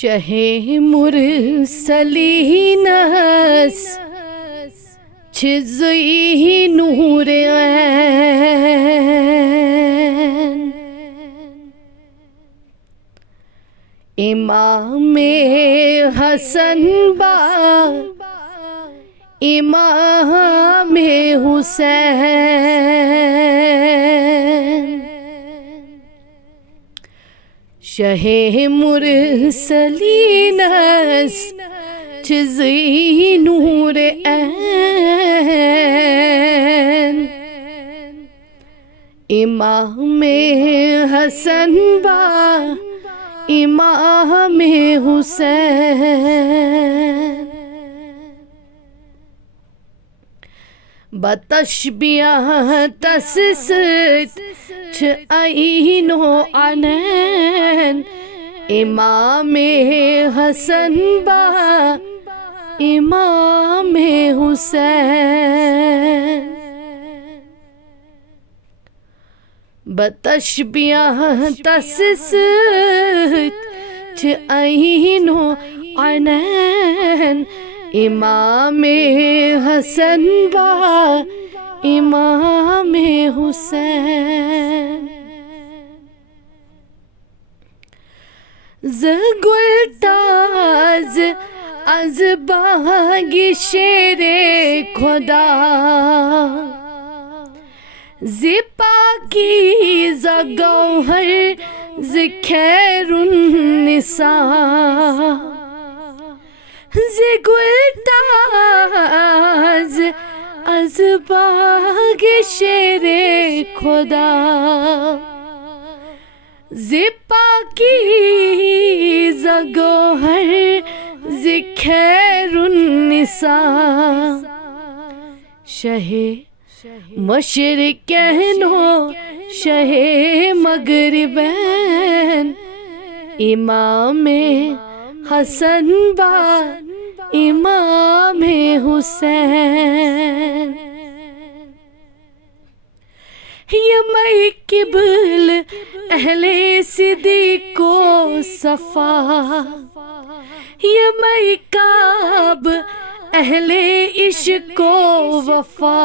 شہ مرسلینس چھ نور عین امام حسن با امام حسین شہ مرسلینس چھ نور عین امام حسن با امام حسین بتشبیہ تسست چھ عین و عینین امام حسن با امام حسین بتشبیہ تسست چھ عین و عینین امام حسن با امام حسین ز گلتاز از باغ شیر خدا ز پاکیزہ گوہر ز خیر النساء ز گلتاز از باغ شیر خدا ز پاکیزہ گوہر ز خیر النساء شہ مشرقین و شہ مغربین امام حسن با امام حسین یمئی قبل اہل صدیق و صفا یمئی کعب اہل عشق و وفا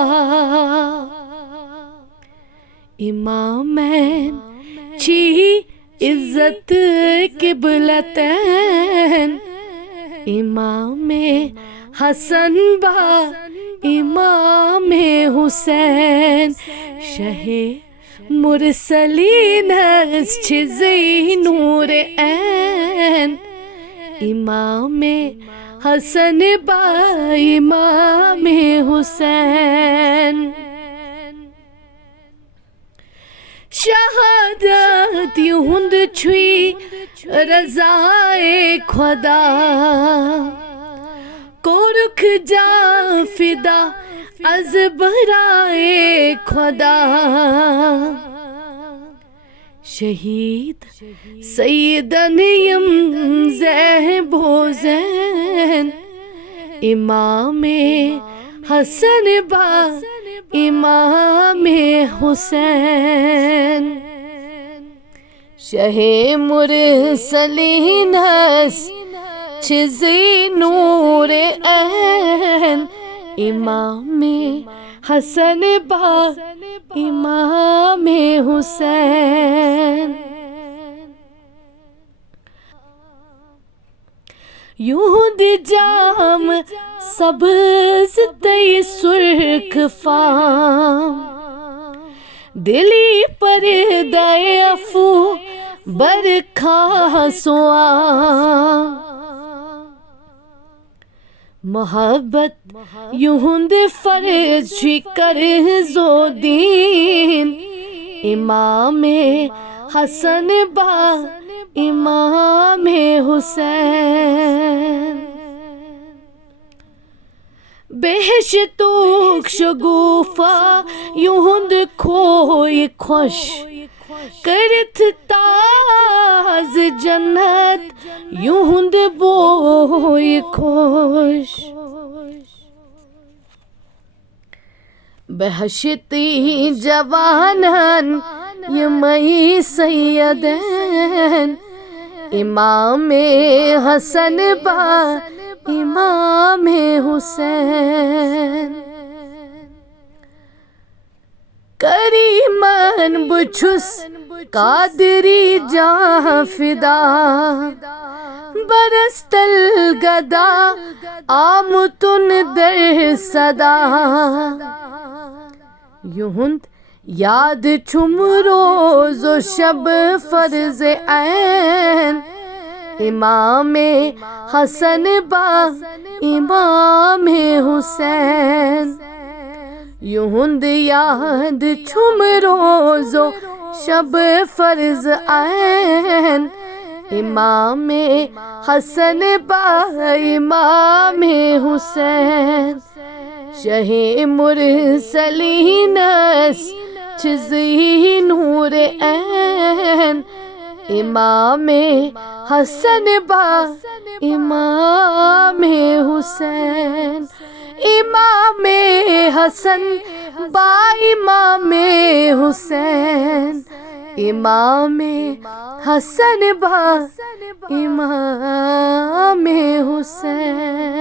امامین چھی عزت قبلتین امام حسن با امام حسین شہ مرسلینس چھ نور عین امام حسن با امام حسین شہادت یہند چھوئی رضائے خدا کو رکھ جا فدا از برائے خدا شہید سیدن یم زیب و زین امام حسن با امام حسین شہ مرسلینس چھ نور عین امام حسن با امام حسین یہود جام سبز تی سرخ فام دلی پردہ افو برکھا سوام محبت یہند فرض کر زو دین امام حسن با امام حسین بہشتوک شگوفا یہند کھوئی خوش کرت تاز جنت یہند بوئی خوش بہشتی جوانن یمئی سیدین امام حسن با امام حسین کریمن بچھس قادری جاں فدا برستل گدا آمتن در صدا یہند یاد چھم روز و شب فرض عین امام حسن با امام حسین یہند یاد چھم روز و شب فرض عین امام حسن با امام حسین شہ مرسلین چیزی نور عین امام حسن با امام حسین امام حسن با امام حسین امام حسن با امام حسین